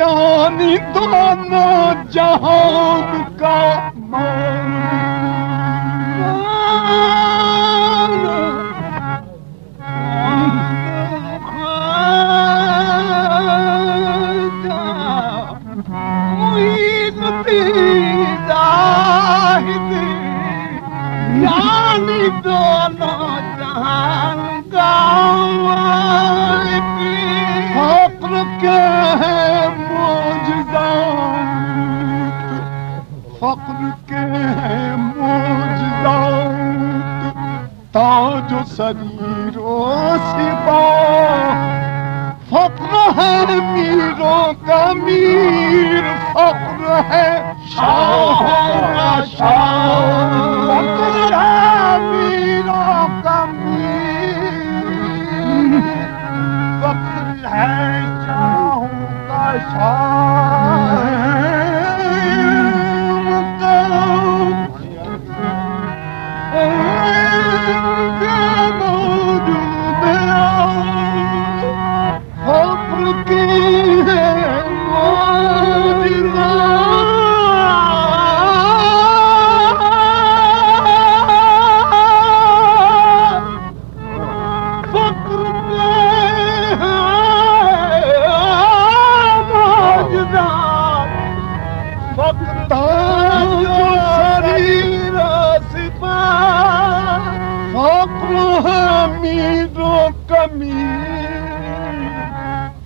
यानी दोनों जहान का यानी दोनों जहान का फक्र के है मोजज़ात, फक्र के है मोजज़ात, ताजो सरीरो सिबा फक्र है मीरों का मीर, फक्र है शाहों का शाह, फक्र है मीरों का मीर, फक्र है शाहों का शाह।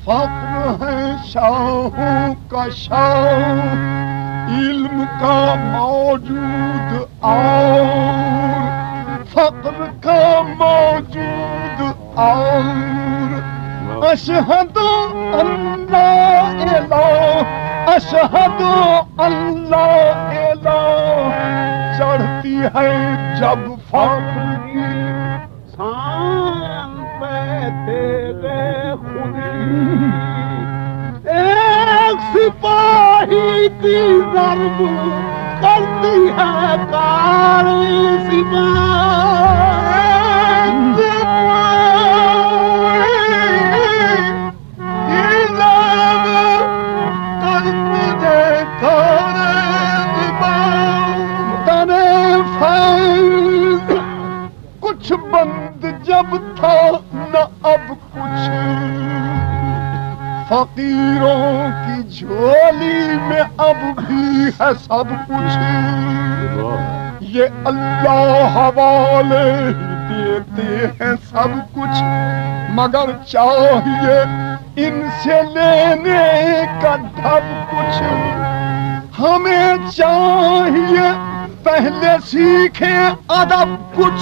फक्र है शाहों का शाह, इल्म का मौजूद और फक्र का मौजूद और अशहदु अल्ला इलाह, अशहदु अल्ला इलाह चढ़ती है जब फक्र की शान पे तेरे एक सिपाही की ज़र्ब करती है कार कुछ बंद जब था न अब कुछ, फकीरों की झोली में अब भी है सब कुछ। ये अल्लाह हवाले ही देते हैं सब कुछ, मगर चाहिए इनसे लेने का ढब कुछ। हमें चाहिए पहले सीखे अदब कुछ,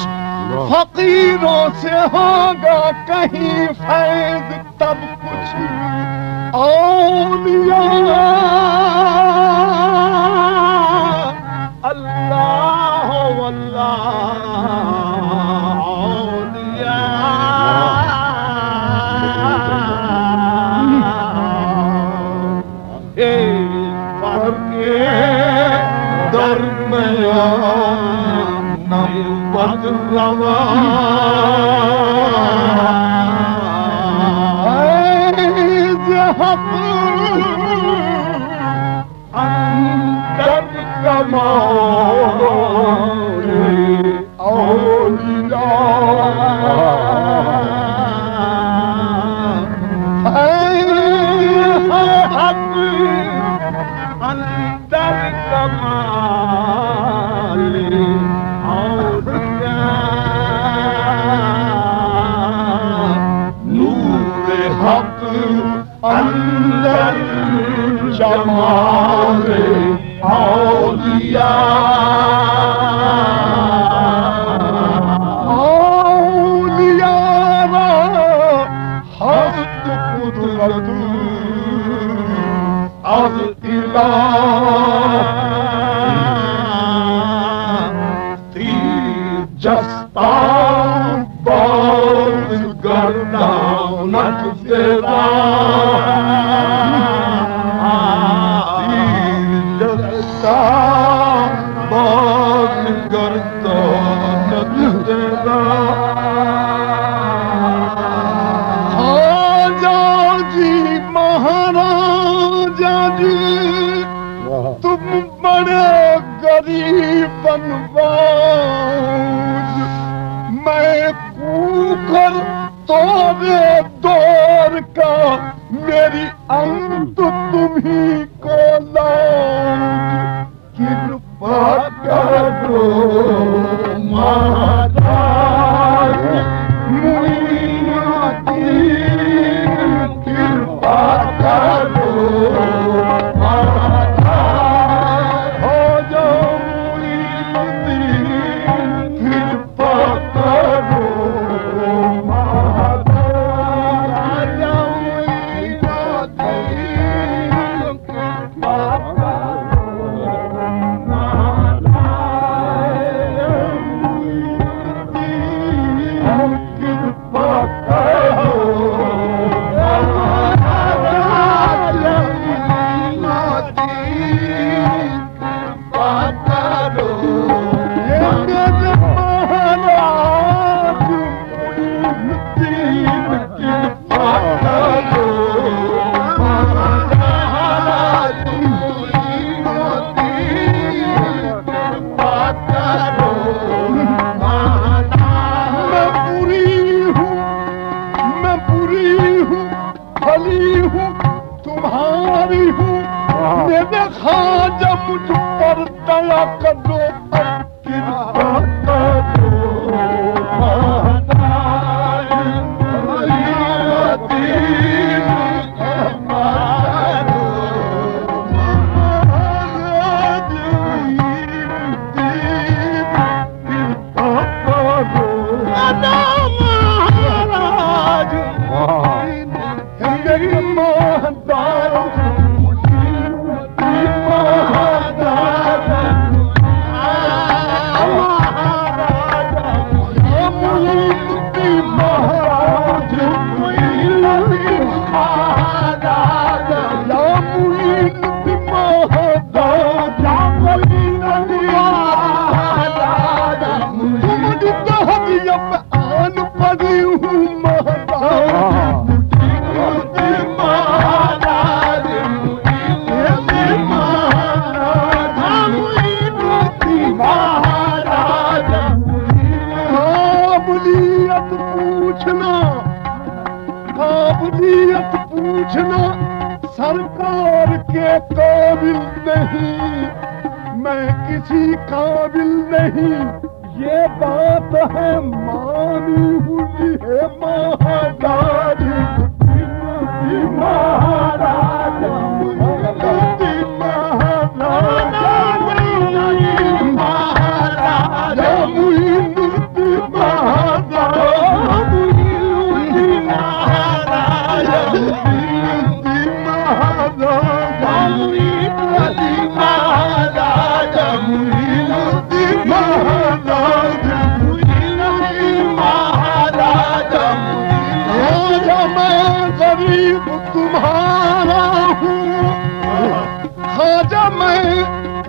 फकीरों से होगा कहीं फैज़ तब कुछ। औलिया अल्लाह वल्लाह औलिया ए परके दरमियान नबुव्वत रवा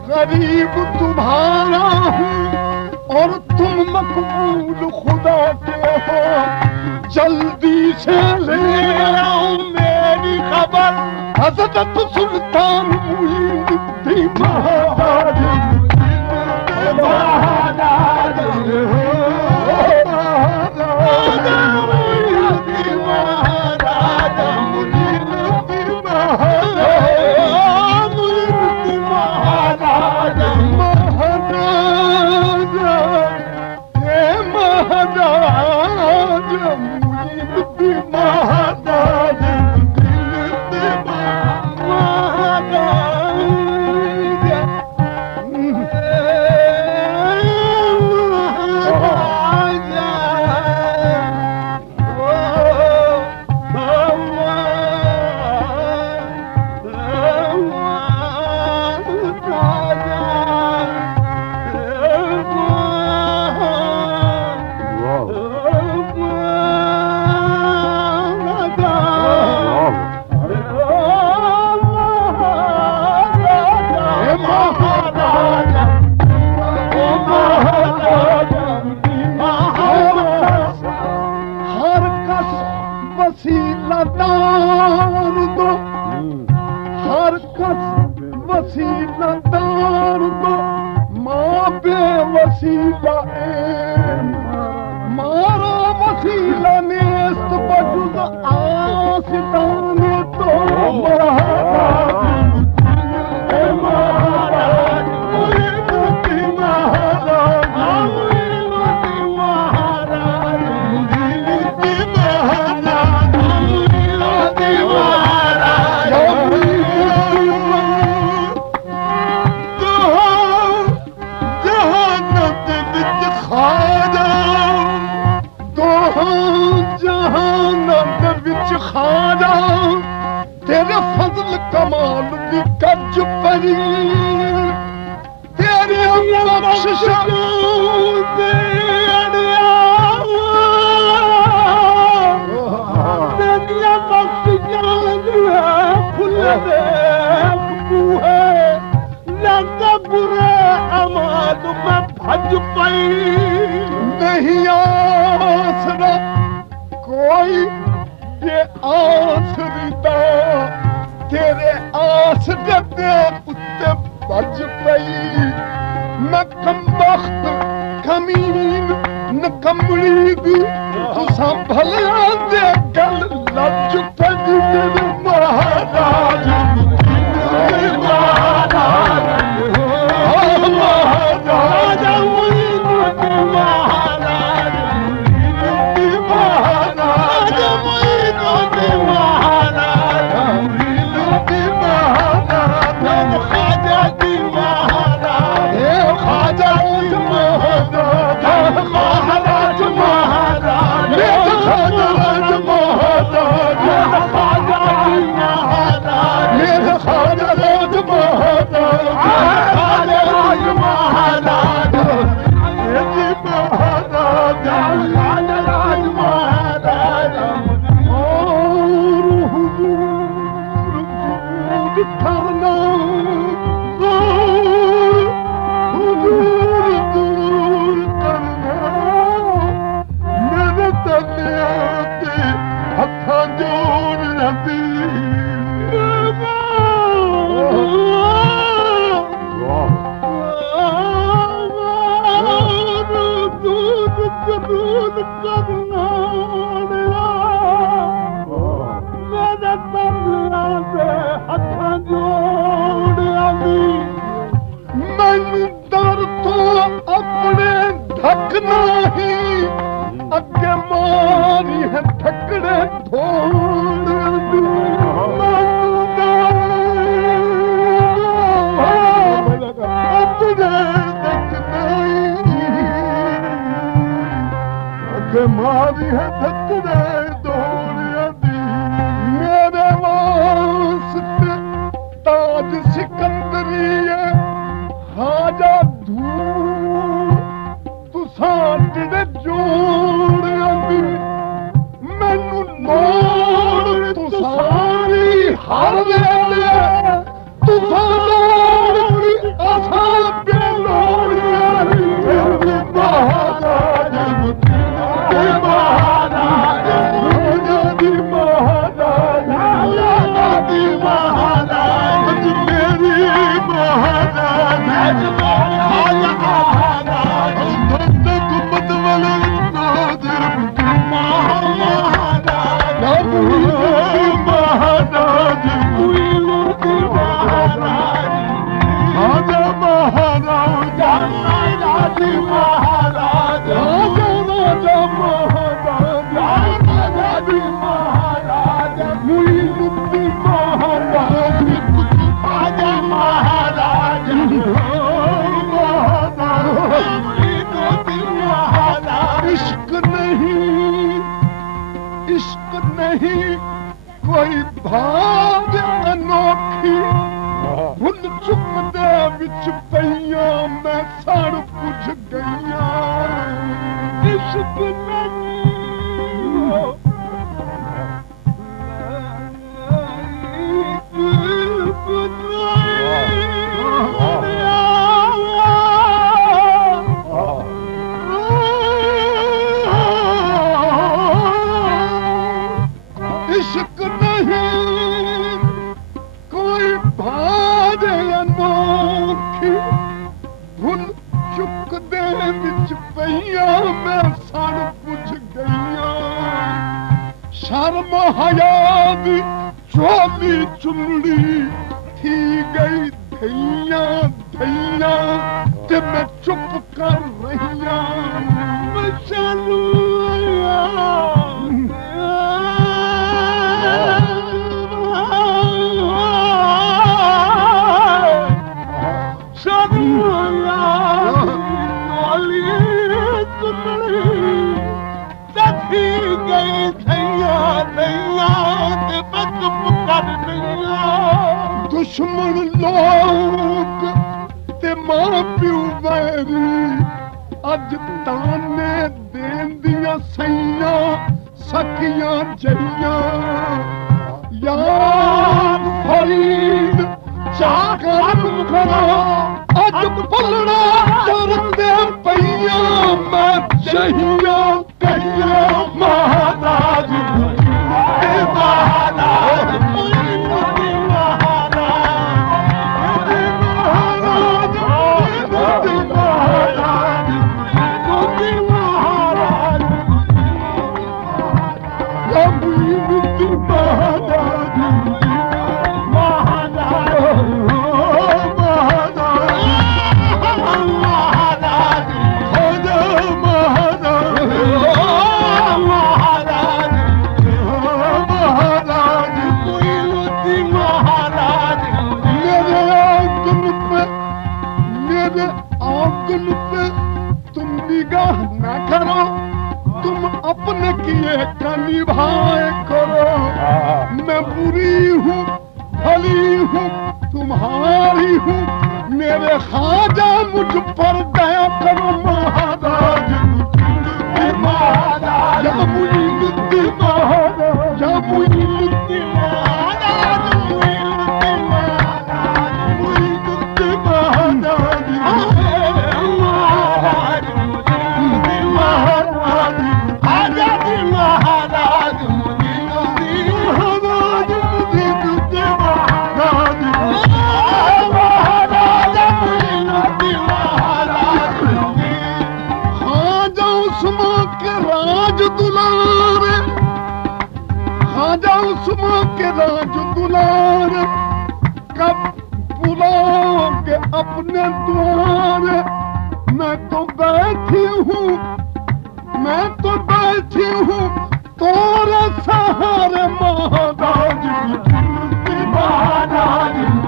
गरीब तुम्हारा हूँ और तुम मकबूल खुदा के हो, जल्दी से ले आओ मेरी खबर। हज़रत सुल्तान मुईनुद्दीन महाराज दर्द मां बेवसीला मारा वसीला नेस्त बजुज आसिताने तो तेरे फजल कमाल दी कज परी तेरे बख्शिश भज पई नहीं आसरा कोई ये आसरिदा तेरे आस दे उत्ते भज पई मैं कमबख्त कमीन नकमली दी तुसां भला दे गल लज पई तेरे महाराज अगे मारी है ठकड़े अगे मारी है ठकड़े मेरे वास्ते ताज सिकंदरी हाजा धूल तुसां तेरे जोड़ आंदी मैनू मोड़ तुसारी हर वेले तुसां लोड़ असां पे लोड़ महाराज कोई भाग अनोखी हुन चुप दे विच पईया मैं सड़ पुछ गईया इश्क इश्क नहीं कोई भाग अनोखी सुमड़ी थी गई धैया धैया ते मैं चुप कर रहिया मैं चालू दुश्मन लोग ते मां प्यू वैरी अज ताने देंदियां सैया सखियां जइयां यार फरीद चाकर मुखड़ा अज पलड़ा चरते पईया मैं जहिया कहिया महाराज अपने किए का निभाए करो मैं बुरी हूँ भली हूँ तुम्हारी हूँ मेरे खाजा मुझ पर दया करो महाराज महाराज के राज दुलार कब बुलाओगे अपने द्वार मैं तो बैठी हूँ तोरे सहारे महाराज महाराज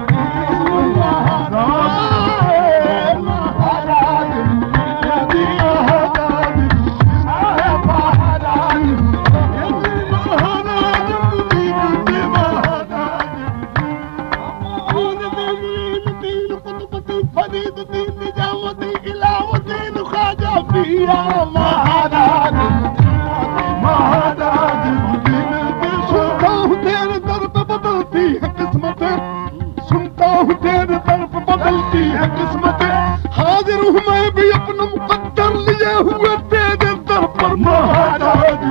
सुनता हूँ तेरे दर पे बदलती है किस्मत हाजिर हूँ मैं भी अपना मुकद्दर लिए हुए तेरे दर पर महाराज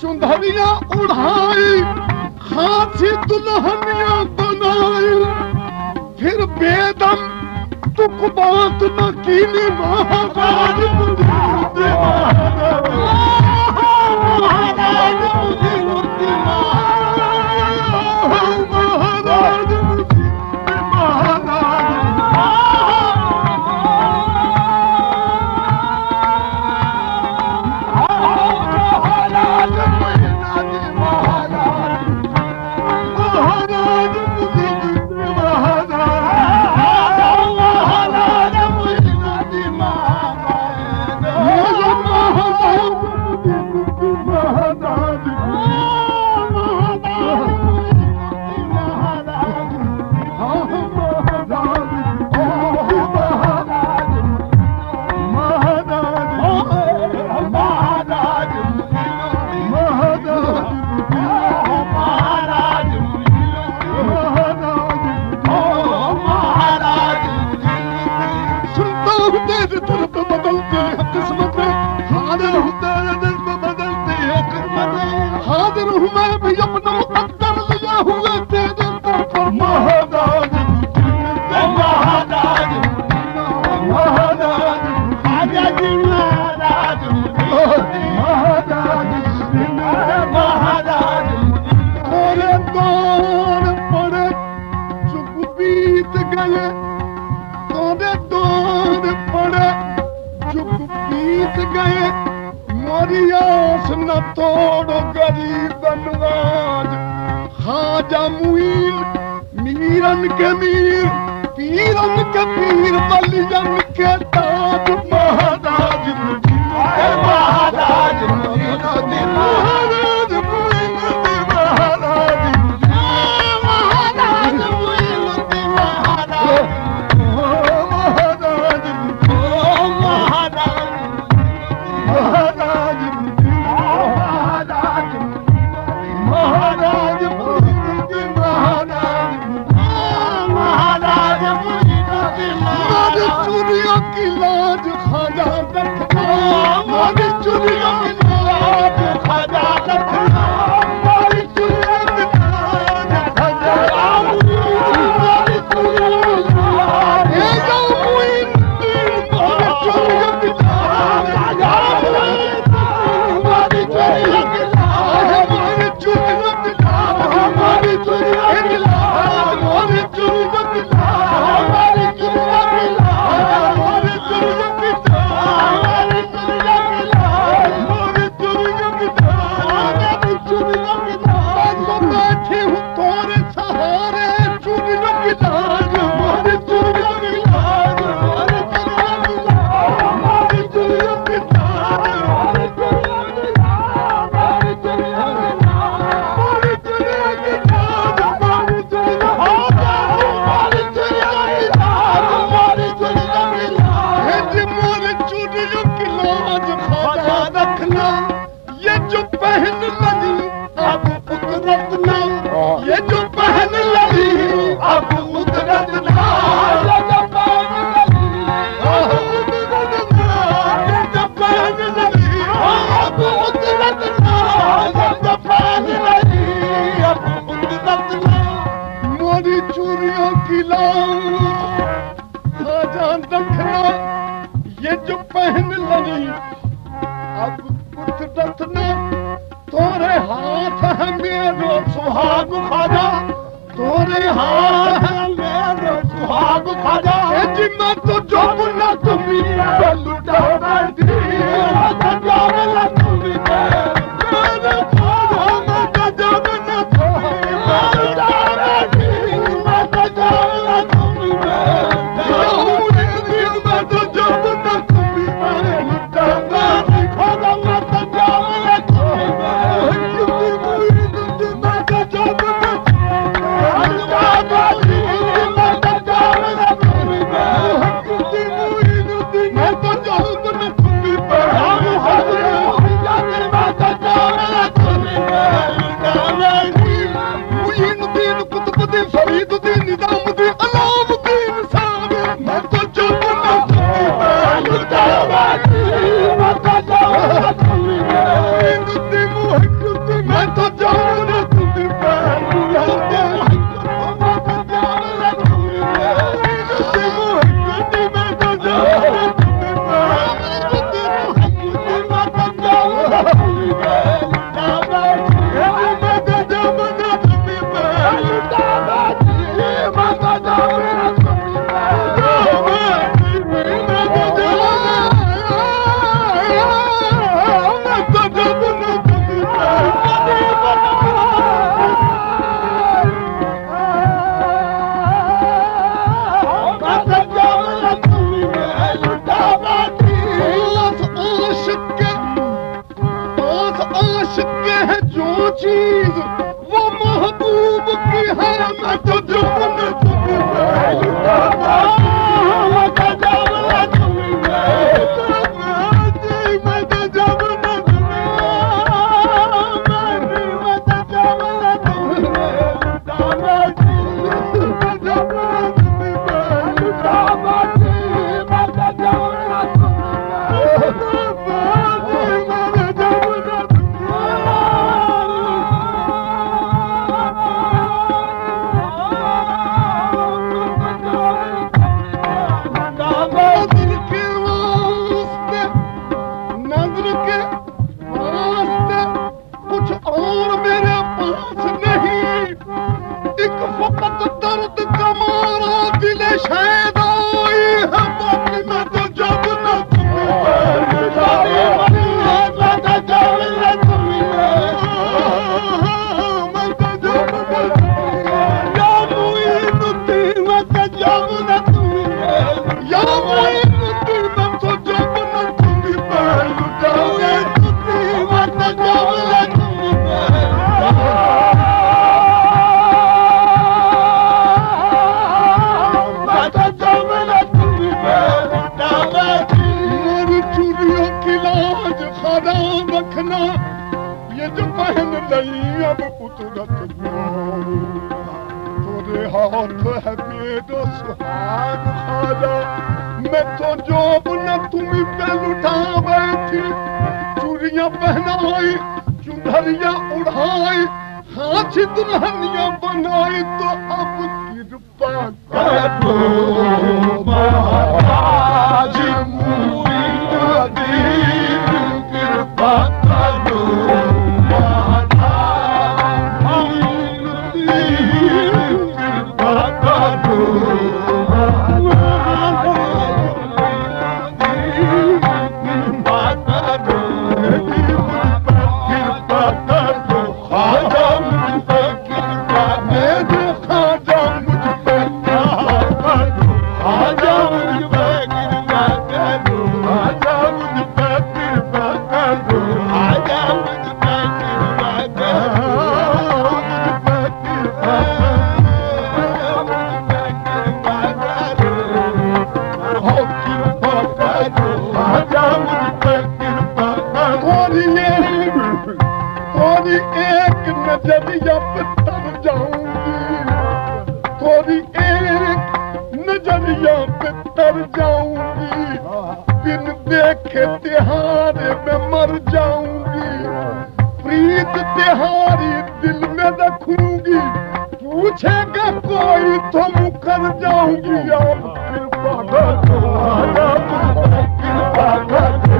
चुंदरिया उड़ाई हाथी दुल्हनिया बनाई फिर बेदम तुक बात न कीनी महाराज तरफ बदलती है किस्मतें, हाजिर हूँ तेरे दिल पे बदलती है किस्मतें, हाजिर हूँ मैं भी अपना मुकद्दर लिया हुआ तेरे दर पर। महाराज महाराज महाराज आजा जी महाराज महाराज महाराज थोड़े दौर पड़े चुप बीत गए, थोड़े दौर पड़े चुप बीत गए, मोरी आस न तोड़ो गरीब नवाज, खाजा मुईन मीरन के मीर पीरन के पीर बलियन के ताज। महाराज महाराज महाराज चुरियों की लाज खाजा रखना, हमारी चुरियों की लाज खाजा रखना, हमारी चुरियों की लाज खाजा हमारी चुरियों की लाज, ये जो मुइन हमारी चुरियों की लाज हमारी चुरियों की लाज, हमारी चुरियों की लाज, हमारी चुरियों की लाज, हमारी चुरियों की लाज, हमारी चुरियों की लाज। ये जो पहन लगी अब कुदरत ने, ये जो पहन लगी अब कुदरत ने, ये जो पहन लगी अब कुदरत ने, ये जो पहन लगी अब कुदरत ने, ये जो पहन लगी अब कुदरत ने, मोरी चूड़ियों की लाज खाजा रखना, ये जो पहन लगी अब कुदरत ने, तोरे हाथ है मेरो सुहाग खाजा, तोरे हाथ है मेरो सुहाग खाजा, जी मैं तो जब न तुम्ही लुटा बैठी, मैं तो जब न तुम्ही मेरे खाजा, मैं तो जब न तुम्ही लुटा बैठी, मैं तो जब न तुम्ही मैं तो जब न तुम्ही लुटा बैठी, खाजा मैं तो जब न फरीदुद्दीन निजामुद्दीन अलाउद्दीन साहब, मैं तो जब न तुम्ही लुटा बैठी, मैं तो जब न तुम्ही मैं तो जब न तुम्ही लुटा बैठी, मैं तो जब न तुम्ही मैं तो जब न तुम्ही मैं तो जब न तुम्ही लुटा बैठी, मैं तो जब न तुम्ही लुटा बैठी, मैं तो जब न तुम्ही जो चीज वो महबूब की है, मैं तो जब न तुम्ही लुटा बैठी, मैं तो जब न तुम्ही मैं तो जब न तुम्ही मैं तो जब न तुम्ही लुटा बैठी, मैं तो जब न तुम्ही लुटा बैठी, मैं तो जब न सुहाग खाजा मैं तो जोब न तुम्हें पे लुटा बैठी चूड़ियां पहनाई चुनरिया उड़ाई हाथ दुल्हनिया बनाई तो अब कृपा करो महाराज कृपा करो नजरिया पे तर जाऊंगी थोड़ी एक नजरिया पे तर जाऊंगी बिन देखे तिहारे में मर जाऊंगी प्रीत तिहारी दिल में रखूंगी पूछेगा कोई तो मुकर जाऊंगी आप कृपा करो कृपा करो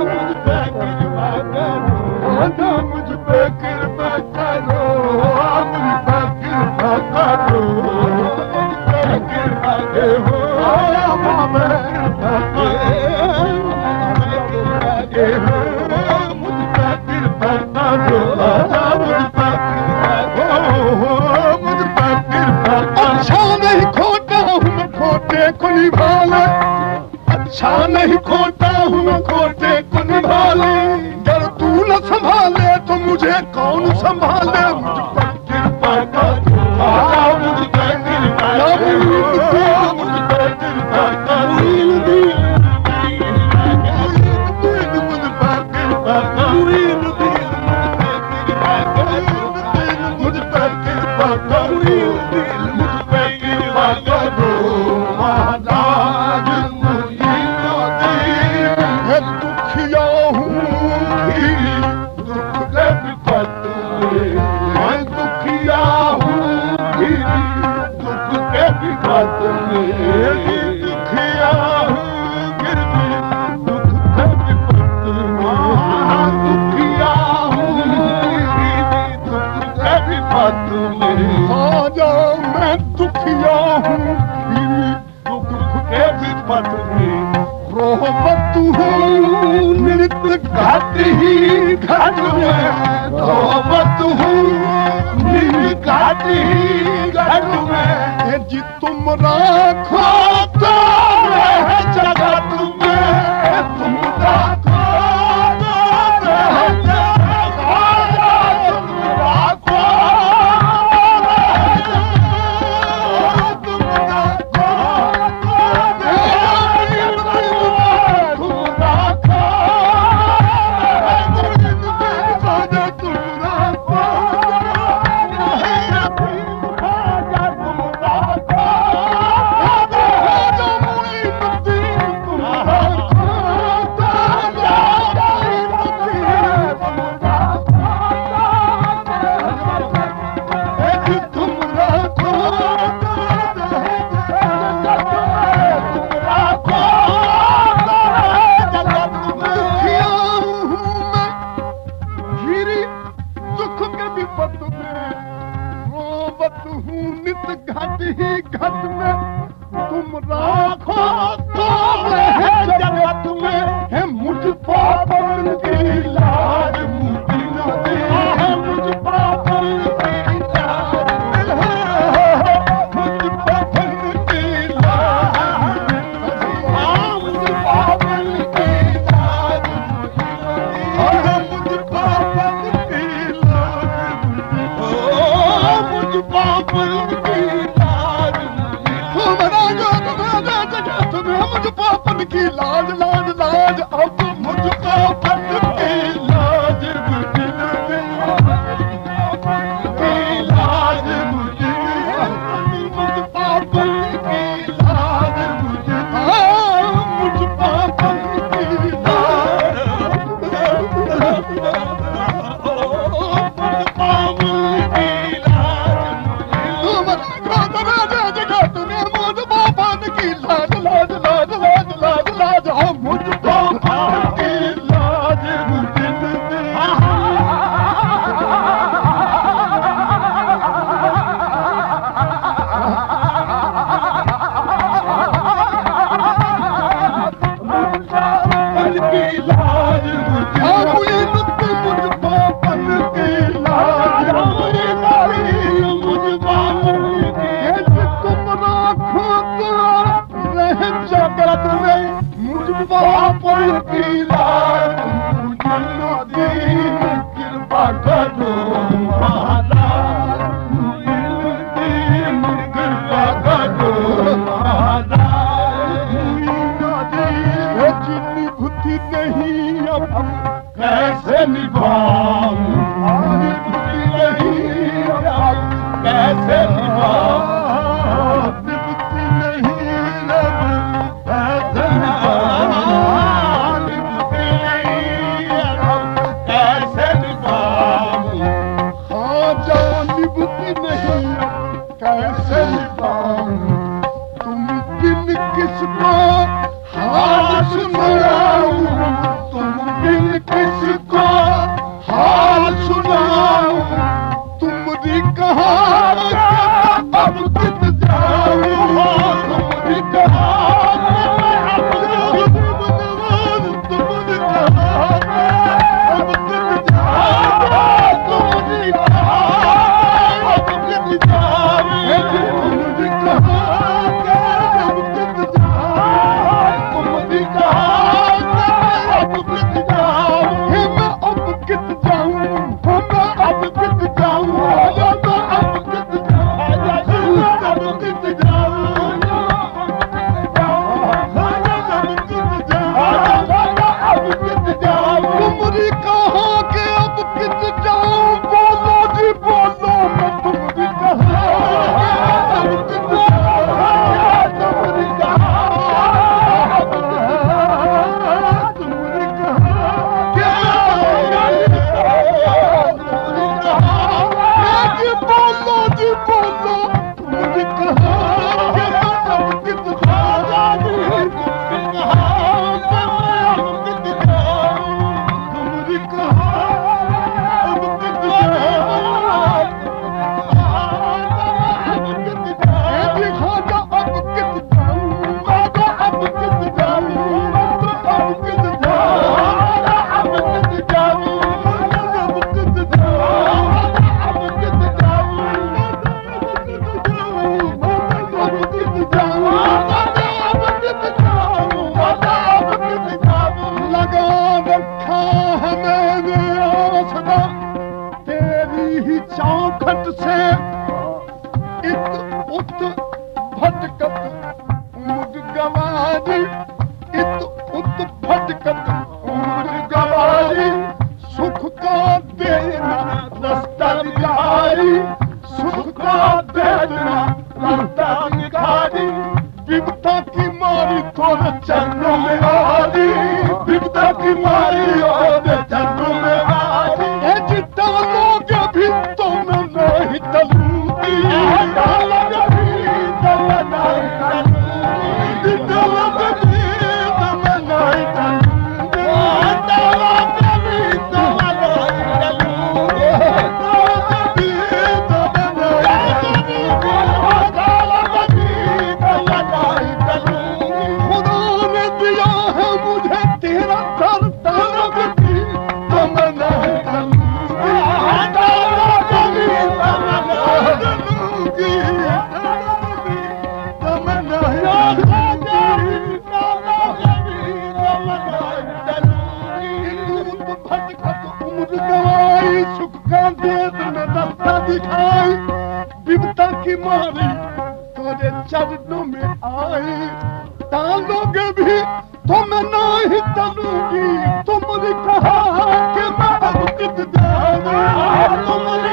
मुझ पे कृपा करो मुझ पे कृपा करो कृपा करो मुझ पे कृपा करो मुझ पे कृपा अच्छा नहीं खोटा हूँ मैं खोटे को निभा ले अच्छा नहीं खोटा हूँ मैं खोटे को निभा ले संभाले तो मुझे कौन संभाले मुझ पर कृपा करो मुझ पर कृपा करो मुझ पर कृपा करो मुझ पर कृपा करो मुझ पर कृपा करो मुझ पर कृपा करो महाराज मुझे दुखिया हूँ मैं दुखिया हूँ दुख के विपत में दुखिया हूँ दुख के विपत में दुखिया हूँ दुख के विपत में आजा मैं दुखिया हूँ दुख के विपत में रोहबत हूँ नृत्य घाट ही घाट में रोहबत हूँ नृत्य घाट ही घाट में जी तुम राखो तो रह जगत में तुम राखो तो रह जगत तुम राखो तुम राखो घट ही घट में तुम राखो तो रह जगत में है मुझ पापन की लाज मुझी न दे है मुझ पापन की लाज मुझ पापन की लाज मुझ पापन की लाज मुझ पापन की लाज मुझ पापन मुझ पापन की लाज लाज लाज अब मुझ पापन की लाज मुझे लाज गलत में मुझको पर की रात मुझको दीन कृपा करो महाराज दीन कृपा करो महाराज जितनी बुद्धि नहीं अब कैसे निभाऊं बुद्धि नहीं अब कैसे निभाऊं किसको हाल सुनाऊं तुम बिन किसको हाल सुनाऊं तुम्हारी कहानी अब कित जाऊं तुम्हारी कहानी अब तुम्हारी कहानी अब कित जाऊं तुम्हारी कहानी अब कित जाऊं तुम्हारी कहानी चौखट से इत उत भटकत मुझ गवारी इत उत भटकत मुझ गवारी सुख का देना रास्ता निखारी सुख का देना रास्ता निखारी विपदा की मारी थोड़े चरणों में आरी विपदा की मारी और चरणों में आरी जितना लोग भी सुख का देश में रास्ता दिखाई विपदा की मारी तेरे चरणों में आई टालोगे भी तो मैं नहीं चलूंगी तुमने कहा कि मैं अब कित जाऊं तुमने